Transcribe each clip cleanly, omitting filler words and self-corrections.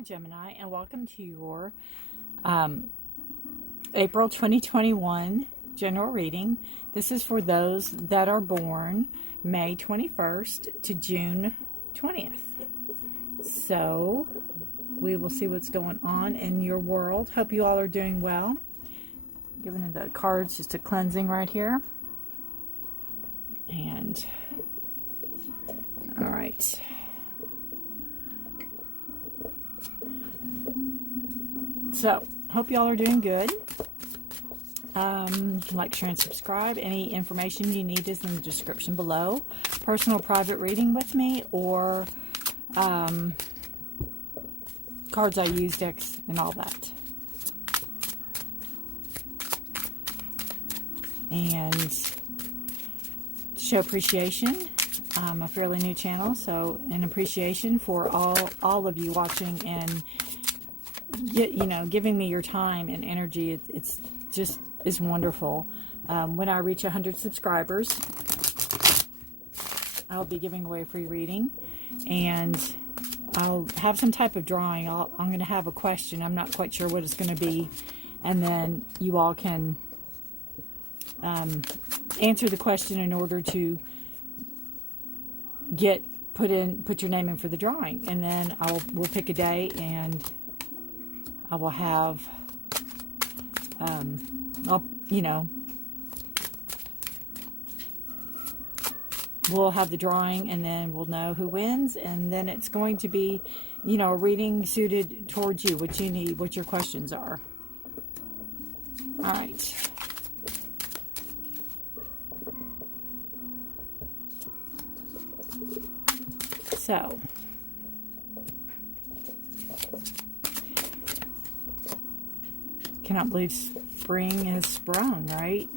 Hi Gemini, and welcome to your April 2021 general reading. This is for those that are born May 21st to June 20th. So we will see what's going on in your world. Hope you all are doing well. Giving the cards just a cleansing right here. And all right. So, hope y'all are doing good. You can like, share, and subscribe. Any information you need is in the description below. Personal private reading with me, or cards I use, decks, and all that. And to show appreciation, I'm a fairly new channel, so an appreciation for all of you watching and giving me your time and energy. It's just is wonderful. When I reach 100 subscribers, I'll be giving away a free reading, and I'll have some type of drawing. I'm going to have a question. I'm not quite sure what it's going to be, and then you all can answer the question in order to put your name in for the drawing, and then we'll pick a day, and I will have we'll have the drawing, and then we'll know who wins, and then it's going to be a reading suited towards you, what you need, what your questions are. All right. So, cannot believe spring has sprung, right?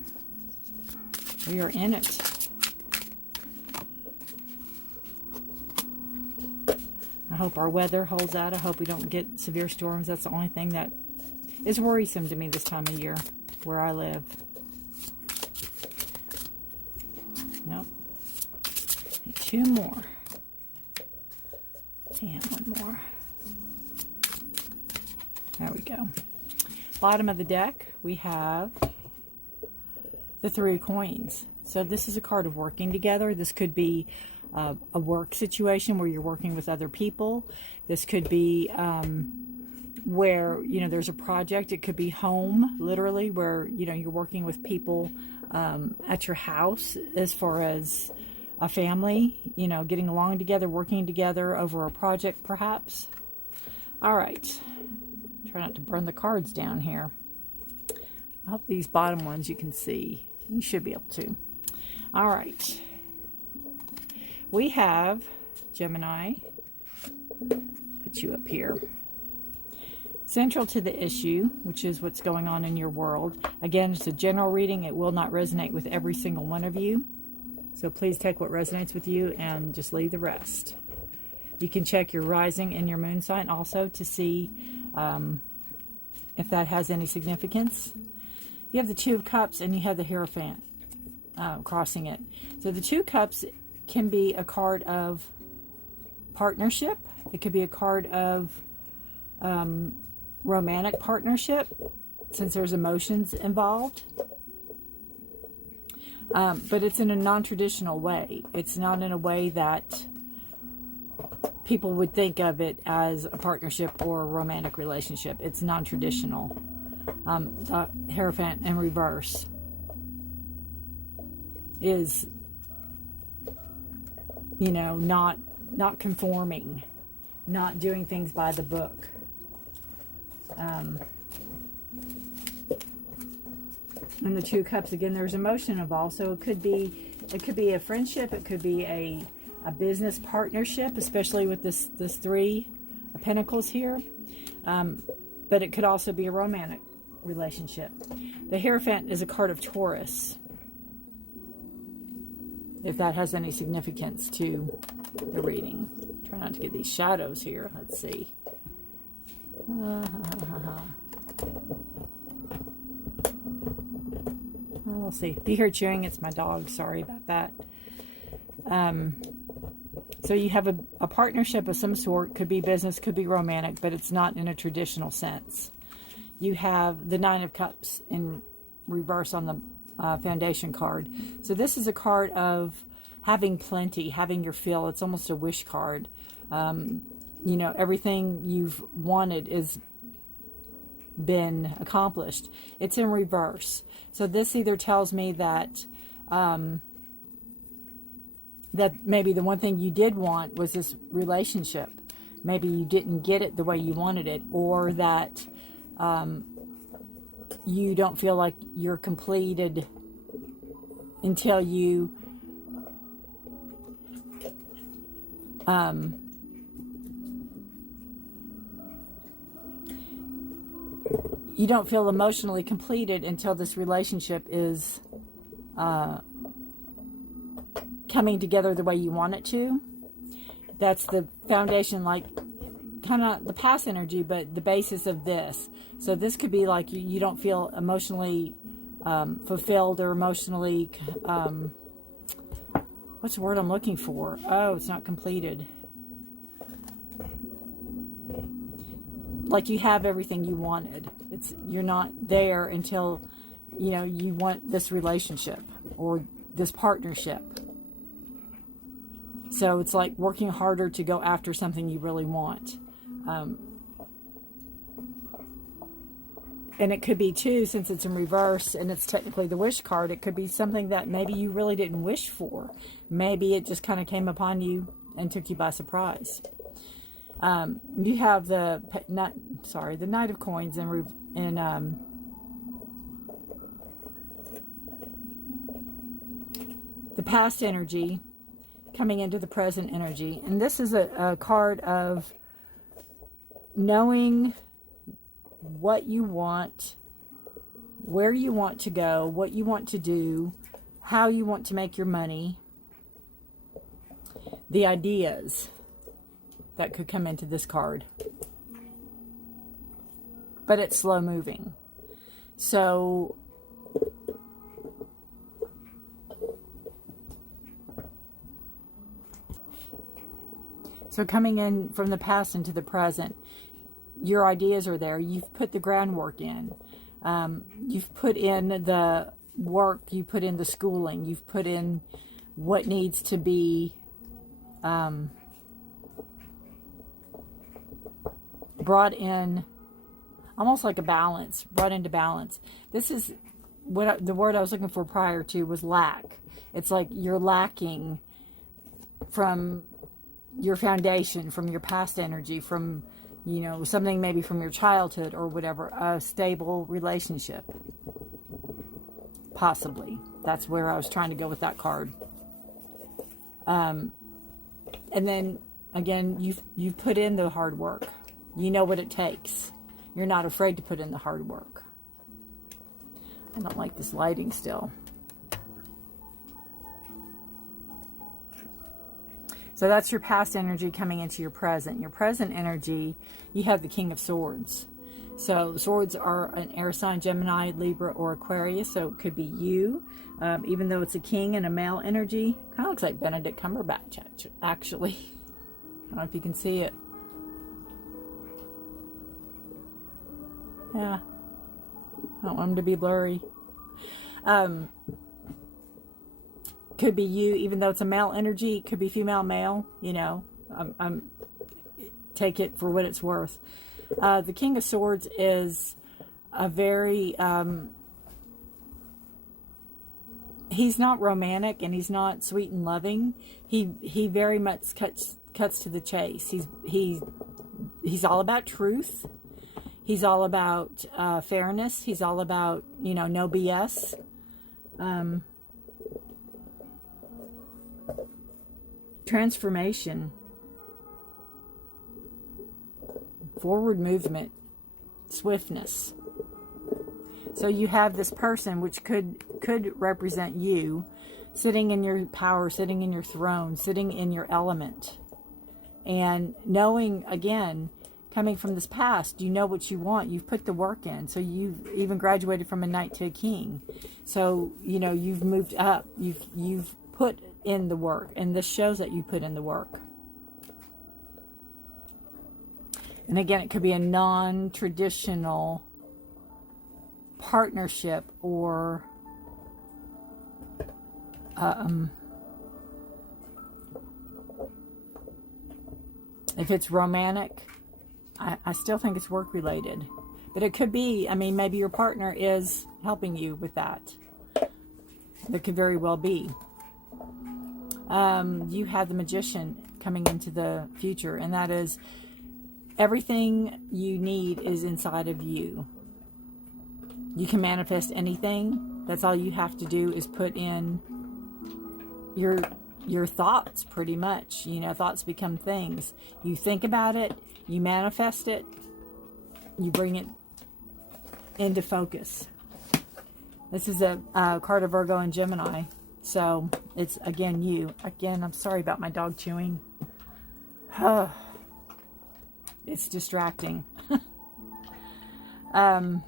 We are in it. I hope our weather holds out. I hope we don't get severe storms. That's the only thing that is worrisome to me this time of year where I live. Nope. Need two more. And one more. There we go. Bottom of the deck, we have the 3 of coins. So this is a card of working together. This could be a work situation where you're working with other people. This could be where there's a project. It could be home, literally, where you're working with people at your house, as far as a family, getting along together, working together over a project, perhaps. All right. Try not to burn the cards down here. I hope these bottom ones you can see. You should be able to. All right. We have Gemini. Put you up here. Central to the issue, which is what's going on in your world. Again, it's a general reading. It will not resonate with every single one of you. So please take what resonates with you and just leave the rest. You can check your rising and your moon sign also to see if that has any significance. You have the 2 of Cups, and you have the Hierophant crossing it. So the 2 Cups can be a card of partnership. It could be a card of romantic partnership, since there's emotions involved. But it's in a non-traditional way. It's not in a way that people would think of it as a partnership or a romantic relationship. It's non-traditional. The Hierophant in reverse is, not conforming, not doing things by the book. And the 2 Cups, again, there's emotion involved. So it could be a friendship. It could be a business partnership, especially with this 3 of Pentacles here. But it could also be a romantic relationship. The Hierophant is a card of Taurus, if that has any significance to the reading. Try not to get these shadows here. Let's see. We'll see. If you hear chewing, it's my dog. Sorry about that. So you have a partnership of some sort. Could be business, could be romantic, but it's not in a traditional sense. You have the Nine of Cups in reverse on the foundation card. So this is a card of having plenty, having your fill. It's almost a wish card. You know, everything you've wanted is been accomplished. It's in reverse. So this either tells me that that maybe the one thing you did want was this relationship. Maybe you didn't get it the way you wanted it, or that you don't feel like you're completed until you you don't feel emotionally completed until this relationship is coming together the way you want it to. That's the foundation, like kind of the past energy, but the basis of this. So this could be like you don't feel emotionally fulfilled or emotionally, what's the word I'm looking for? Oh, it's not completed. Like you have everything you wanted. You're not there until, you know, you want this relationship or this partnership. So it's like working harder to go after something you really want. And it could be too, since it's in reverse and it's technically the wish card, it could be something that maybe you really didn't wish for. Maybe it just kind of came upon you and took you by surprise. You have the Knight of Coins in the past energy coming into the present energy. And this is a card of knowing what you want, where you want to go, what you want to do, how you want to make your money, the ideas that could come into this card. But it's slow moving. So coming in from the past into the present, your ideas are there. You've put the groundwork in. You've put in the work. You put in the schooling. You've put in what needs to be brought in, almost like a balance, brought into balance. This is what the word I was looking for prior to was lack. It's like you're lacking from your foundation, from your past energy, from, you know, something maybe from your childhood or whatever, a stable relationship. Possibly. That's where I was trying to go with that card. And then, again, you've put in the hard work. You know what it takes. You're not afraid to put in the hard work. I don't like this lighting still. So that's your past energy coming into your present. Your present energy, you have the King of Swords. So swords are an air sign, Gemini, Libra, or Aquarius. So it could be you, even though it's a king and a male energy. Kind of looks like Benedict Cumberbatch, actually. I don't know if you can see it. Yeah. I don't want them to be blurry. Could be you, even though it's a male energy. Could be female, male. You know, take it for what it's worth. The King of Swords is a very, he's not romantic and he's not sweet and loving. He very much cuts to the chase. He's all about truth. He's all about fairness. He's all about, you know, no BS. Transformation. Forward movement. Swiftness. So you have this person which could represent you, sitting in your power, sitting in your throne, sitting in your element. And knowing, again, coming from this past, you know what you want. You've put the work in. So you've even graduated from a knight to a king. So, you know, you've moved up. You've put in the work. And this shows that you put in the work. And again, it could be a non-traditional partnership, or if it's romantic, I still think it's work related. But it could be, I mean, maybe your partner is helping you with that. That could very well be. You have the Magician coming into the future, and that is everything you need is inside of you. You can manifest anything. That's all you have to do is put in your thoughts, pretty much. You know, thoughts become things. You think about it, you manifest it, you bring it into focus. This is a card of Virgo and Gemini. So it's, again, you. Again, I'm sorry about my dog chewing. It's distracting. A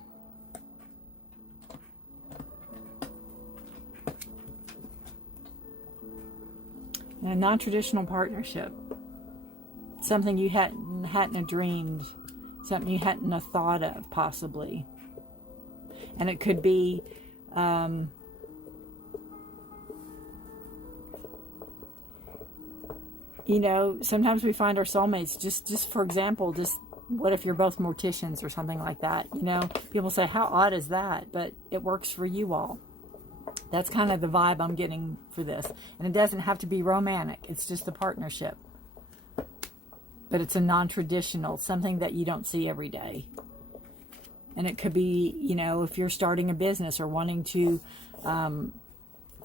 non-traditional partnership. Something you hadn't dreamed. Something you hadn't thought of, possibly. And it could be you know, sometimes we find our soulmates. Just for example, just what if you're both morticians or something like that? You know, people say, how odd is that? But it works for you all. That's kind of the vibe I'm getting for this. And it doesn't have to be romantic. It's just a partnership. But it's a non-traditional, something that you don't see every day. And it could be, you know, if you're starting a business or wanting to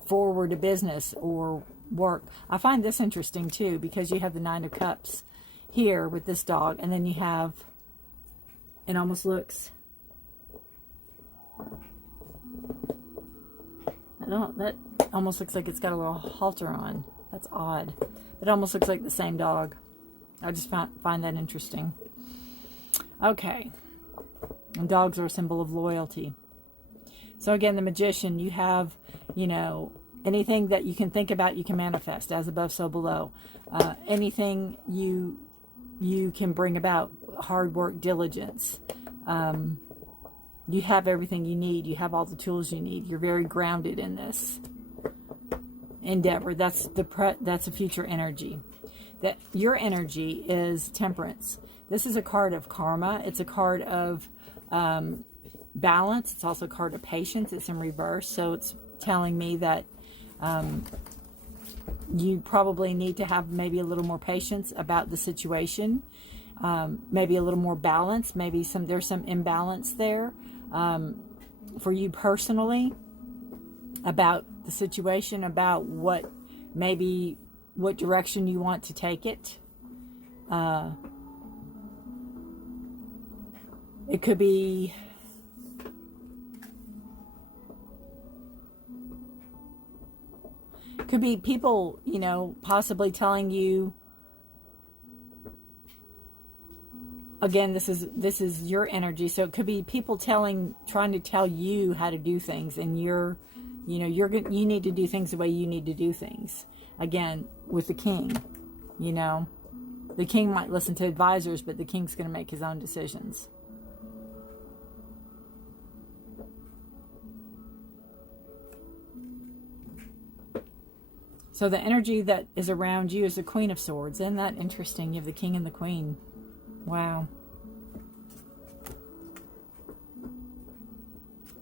forward a business or work. I find this interesting too, because you have the Nine of Cups here with this dog, and then you have, it almost looks, that almost looks like it's got a little halter on. That's odd. It almost looks like the same dog. I just find that interesting. Okay. And dogs are a symbol of loyalty. So again, the Magician, you have, you know, anything that you can think about, you can manifest. As above, so below. Anything you can bring about. Hard work, diligence. You have everything you need. You have all the tools you need. You're very grounded in this endeavor. That's a future energy. That your energy is Temperance. This is a card of karma. It's a card of balance. It's also a card of patience. It's in reverse. So it's telling me that you probably need to have maybe a little more patience about the situation. Maybe a little more balance. Maybe there's some imbalance there for you personally about the situation, about what direction you want to take it. It could be people, you know, possibly telling you, again, this is your energy, so it could be people trying to tell you how to do things, and you need to do things the way you need to do things. Again, with the King, you know, the King might listen to advisors, but the King's going to make his own decisions. So the energy that is around you is the Queen of Swords. Isn't that interesting? You have the King and the Queen. Wow.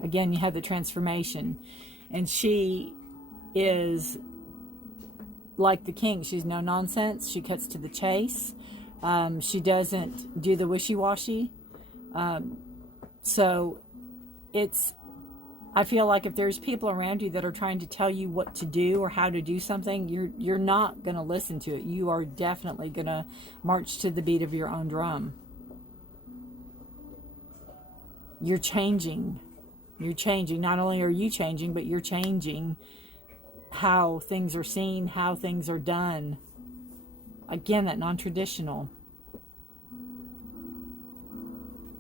Again, you have the transformation. And she is like the King. She's no nonsense. She cuts to the chase. She doesn't do the wishy-washy. So I feel like if there's people around you that are trying to tell you what to do or how to do something, you're not going to listen to it. You are definitely going to march to the beat of your own drum. You're changing. You're changing. Not only are you changing, but you're changing how things are seen, how things are done. Again, that non-traditional.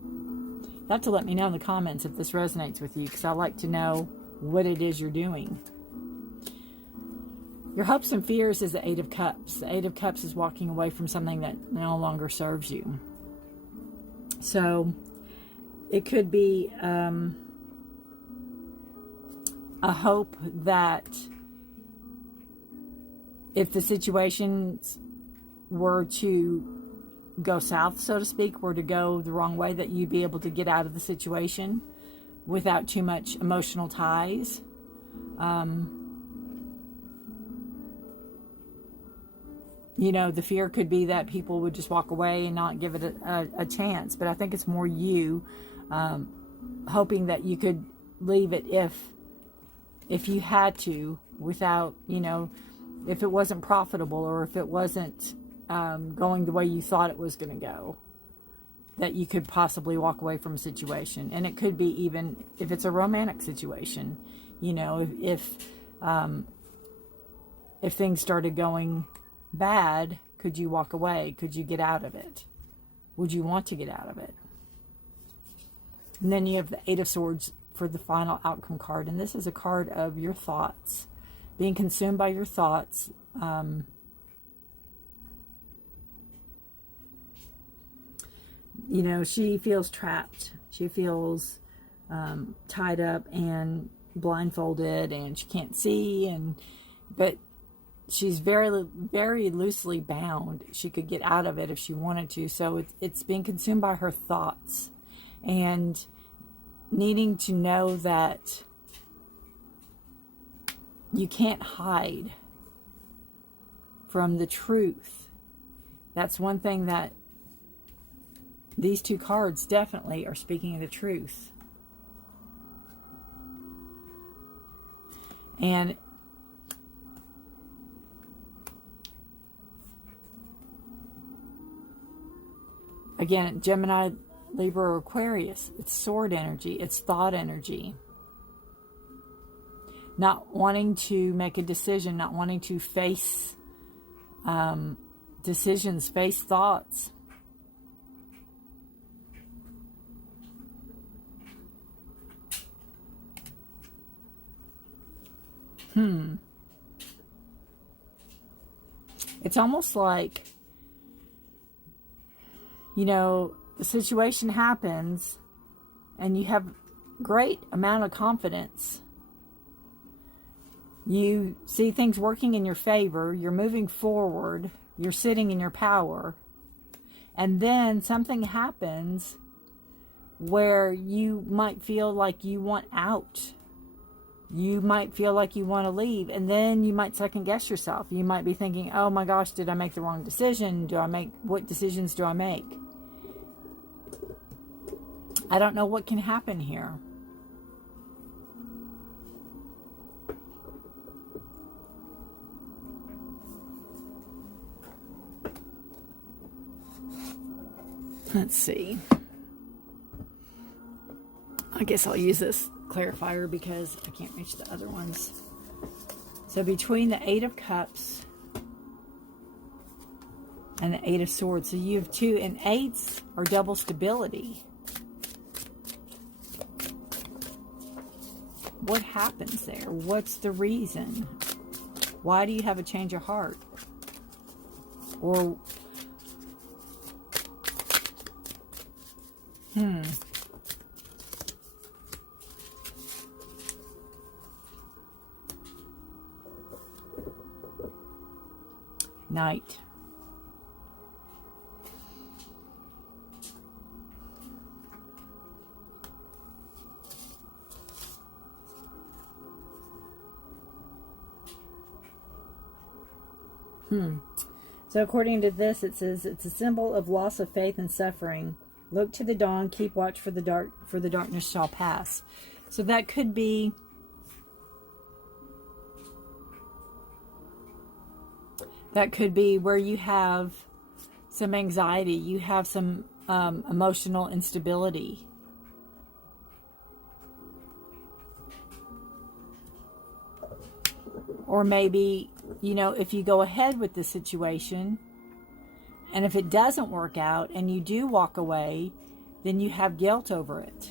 You have to let me know in the comments if this resonates with you, because I like to know what it is you're doing. Your hopes and fears is the Eight of Cups. The Eight of Cups is walking away from something that no longer serves you. So it could be a hope that if the situations were to go south, so to speak, were to go the wrong way, that you'd be able to get out of the situation without too much emotional ties. You know, the fear could be that people would just walk away and not give it a chance. But I think it's more you hoping that you could leave it if you had to, without, you know, if it wasn't profitable, or if it wasn't going the way you thought it was going to go, that you could possibly walk away from a situation. And it could be even if it's a romantic situation, you know, if things started going bad, could you walk away? Could you get out of it? Would you want to get out of it? And then you have the Eight of Swords for the final outcome card. And this is a card of your thoughts, being consumed by your thoughts. You know, she feels trapped. She feels tied up and blindfolded, and she can't see. But she's very, very loosely bound. She could get out of it if she wanted to. So it's being consumed by her thoughts, and needing to know that you can't hide from the truth. That's one thing that these two cards definitely are speaking of the truth. And again, Gemini, Libra, or Aquarius, it's sword energy, it's thought energy. Not wanting to make a decision, not wanting to face decisions, face thoughts. It's almost like, you know, the situation happens and you have great amount of confidence. You see things working in your favor. You're moving forward. You're sitting in your power. And then something happens where you might feel like you want out. You might feel like you want to leave, and then you might second guess yourself. You might be thinking, oh my gosh, did I make the wrong decision? What decisions do I make? I don't know what can happen here. Let's see. I guess I'll use this clarifier because I can't reach the other ones. So between the Eight of Cups and the Eight of Swords, so you have two, and eights are double stability. What happens there? What's the reason? Why do you have a change of heart? Or Knight. So according to this, it says it's a symbol of loss of faith and suffering. Look to the dawn, keep watch for the darkness shall pass. So that could be where you have some anxiety, you have some emotional instability. Or maybe, you know, if you go ahead with the situation, and if it doesn't work out and you do walk away, then you have guilt over it.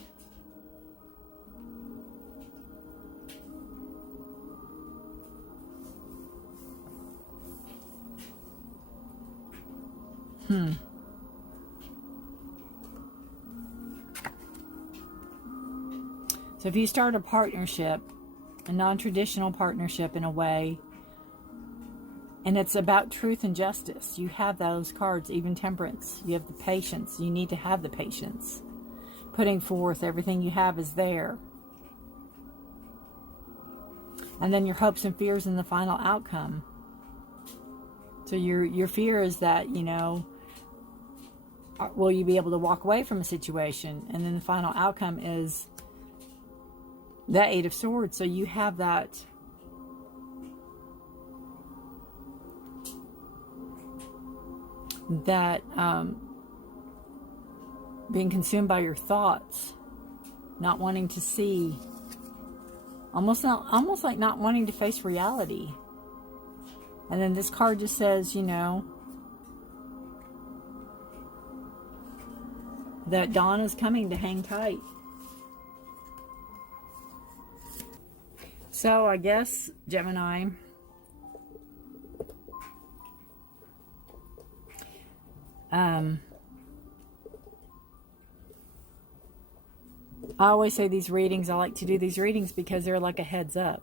So if you start a partnership, a non-traditional partnership in a way, and it's about truth and justice, you have those cards, even temperance. You have the patience. You need to have the patience. Putting forth everything you have is there. And then your hopes and fears in the final outcome. So your fear is that, you know, will you be able to walk away from a situation? And then the final outcome is the Eight of Swords. So you have that being consumed by your thoughts, not wanting to see, almost like not wanting to face reality. And then this card just says, you know, that dawn is coming, to hang tight. So I guess, Gemini, I always say these readings, I like to do these readings because they're like a heads up.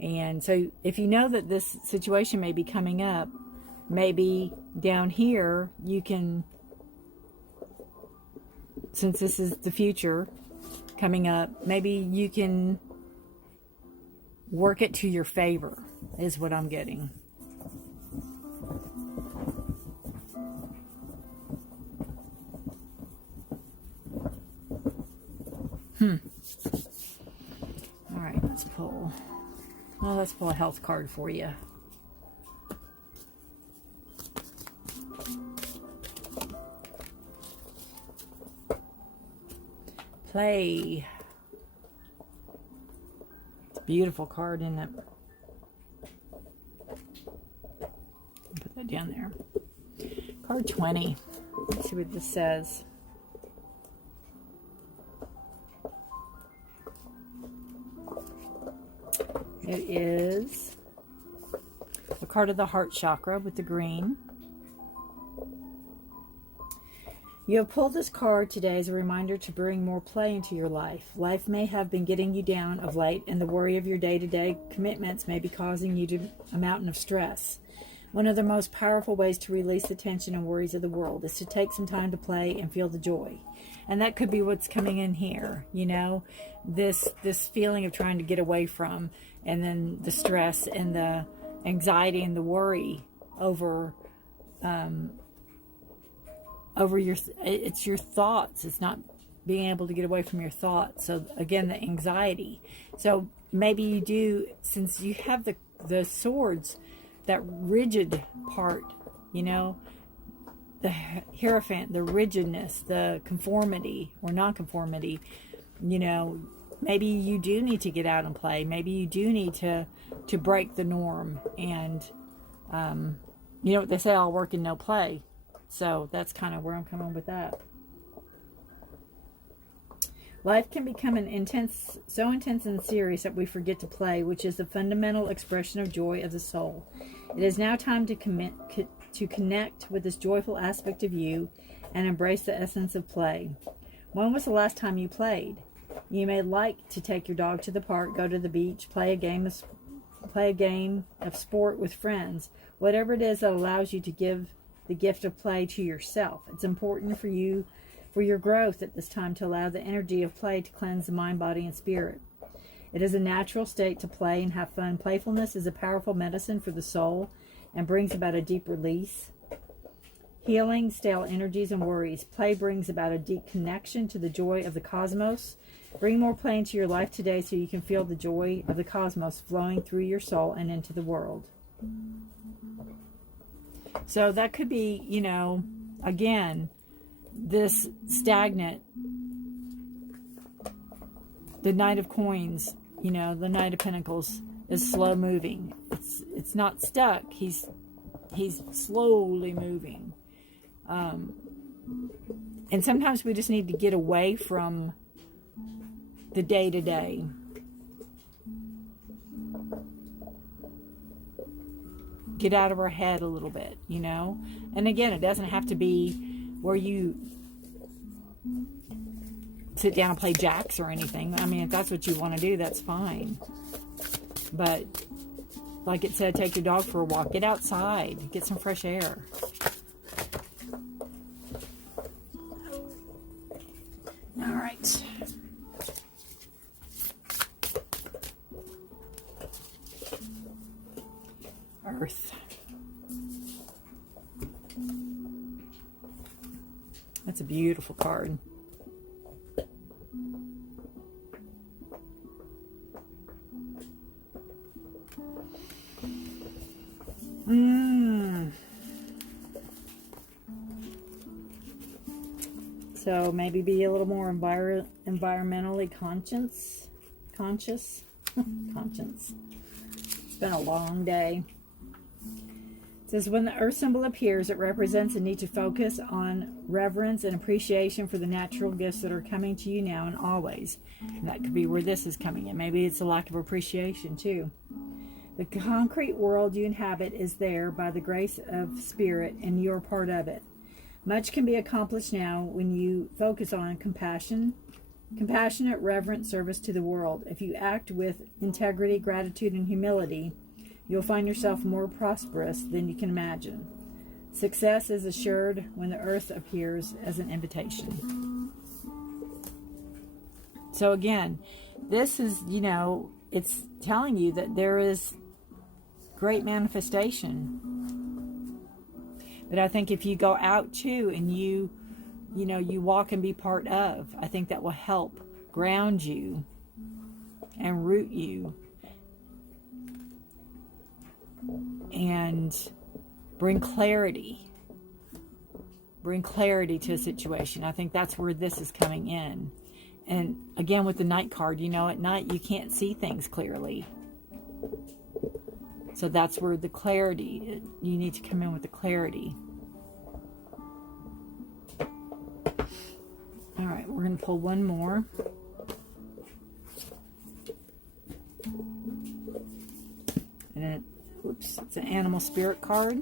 And so if you know that this situation may be coming up, maybe down here you can, since this is the future coming up, maybe you can work it to your favor, is what I'm getting. All right, let's pull. Well, let's pull a health card for you. Play. It's a beautiful card, isn't it? Put that down there. Card 20. Let's see what this says. It is a card of the heart chakra with the green. You have pulled this card today as a reminder to bring more play into your life. Life may have been getting you down of late, and the worry of your day-to-day commitments may be causing you to a mountain of stress. One of the most powerful ways to release the tension and worries of the world is to take some time to play and feel the joy. And that could be what's coming in here, you know, this feeling of trying to get away from, and then the stress and the anxiety and the worry over it's your thoughts. It's not being able to get away from your thoughts. So again, the anxiety. So maybe you do, since you have the swords, that rigid part, you know, the hierophant, the rigidness, the conformity or non-conformity, you know, maybe you do need to get out and play. Maybe you do need to break the norm. And you know what they say, all work and no play. So that's kind of where I'm coming with that. Life can become so intense and serious that we forget to play, which is the fundamental expression of joy of the soul. It is now time to connect with this joyful aspect of you and embrace the essence of play. When was the last time you played? You may like to take your dog to the park, go to the beach, play a game of sport with friends. Whatever it is that allows you to give the gift of play to yourself. It's important for you, for your growth at this time, to allow the energy of play to cleanse the mind, body, and spirit. It is a natural state to play and have fun. Playfulness is a powerful medicine for the soul and brings about a deep release, healing stale energies and worries. Play brings about a deep connection to the joy of the cosmos. Bring more play into your life today so you can feel the joy of the cosmos flowing through your soul and into the world. So that could be, you know, again, this stagnant, the Knight of Coins, you know, the Knight of Pentacles is slow moving. It's not stuck. He's slowly moving. And sometimes we just need to get away from the day-to-day. Get out of our head a little bit, you know. And again, it doesn't have to be where you sit down and play jacks or anything. I mean, if that's what you want to do, that's fine. But like it said, take your dog for a walk. Get outside. Get some fresh air. All right. Earth. That's a beautiful card. So maybe be a little more environmentally conscious. Conscience. It's been a long day. It says, when the earth symbol appears, it represents a need to focus on reverence and appreciation for the natural gifts that are coming to you now and always. And that could be where this is coming in. Maybe it's a lack of appreciation too. The concrete world you inhabit is there by the grace of spirit, and you're part of it. Much can be accomplished now when you focus on compassionate, reverent service to the world. If you act with integrity, gratitude, and humility, you'll find yourself more prosperous than you can imagine. Success is assured when the earth appears as an invitation. So again, this is, it's telling you that there is great manifestation. But I think if you go out too and you walk and be part of, I think that will help ground you and root you and bring clarity to a situation. I think that's where this is coming in. And again, with the Night card, at night you can't see things clearly. So that's where the clarity, you need to come in with the clarity. All right, we're going to pull one more. And it's an animal spirit card.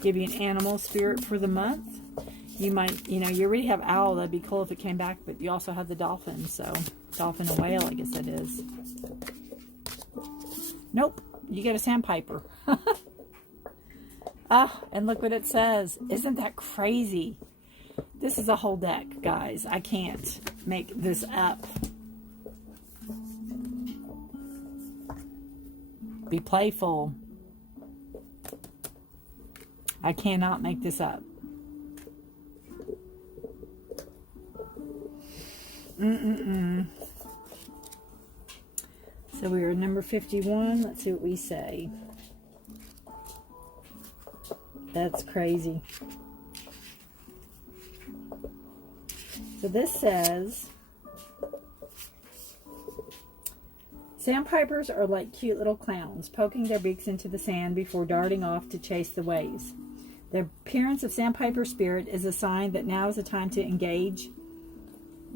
Give you an animal spirit for the month. You might, you already have owl. That'd be cool if it came back, but you also have the dolphin. So dolphin and whale, I guess that is. Nope. You get a sandpiper. And look what it says. Isn't that crazy? This is a whole deck, guys. I can't make this up. Be playful. I cannot make this up. So we are number 51. Let's see what we say. That's crazy. So this says, sandpipers are like cute little clowns, poking their beaks into the sand before darting off to chase the waves. The appearance of sandpiper spirit is a sign that now is the time to engage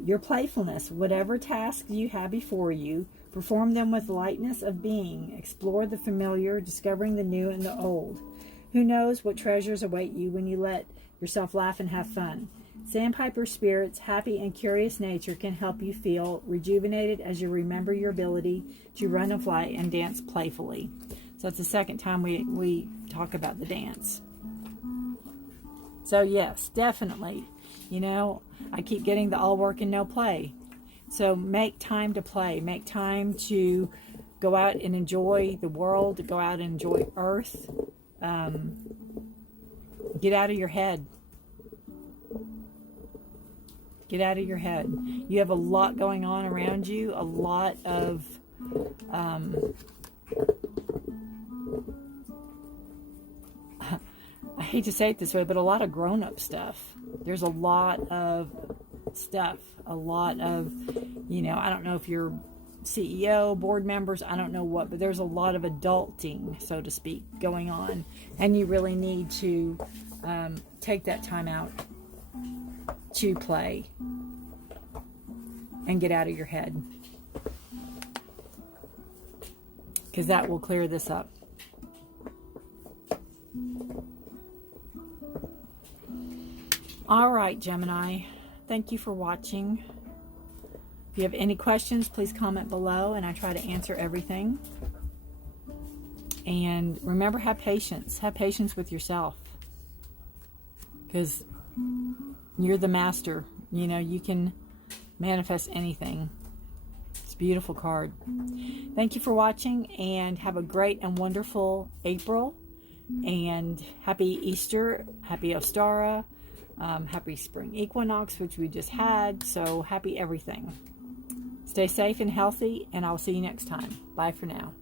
your playfulness. Whatever tasks you have before you, perform them with lightness of being. Explore the familiar, discovering the new and the old. Who knows what treasures await you when you let yourself laugh and have fun. Sandpiper spirit's happy and curious nature can help you feel rejuvenated as you remember your ability to run and fly and dance playfully. So it's the second time we talk about the dance. So yes, definitely. I keep getting the all work and no play. So make time to play. Make time to go out and enjoy the world, to go out and enjoy Earth. Get out of your head. Get out of your head. You have a lot going on around you, a lot of I hate to say it this way, but a lot of grown-up stuff. There's a lot of stuff, a lot of, I don't know if you're CEO, board members, I don't know what, but there's a lot of adulting, so to speak, going on. And you really need to take that time out to play and get out of your head, because that will clear this up. All right, Gemini, Thank you for watching. If you have any questions, please comment below, and I try to answer everything. And remember, have patience. Have patience with yourself, because you're the master. You know, you can manifest anything. It's a beautiful card. Thank you for watching, and have a great and wonderful April. And happy Easter, happy Ostara, happy spring equinox, which we just had. So happy everything. Stay safe and healthy, and I'll see you next time. Bye for now.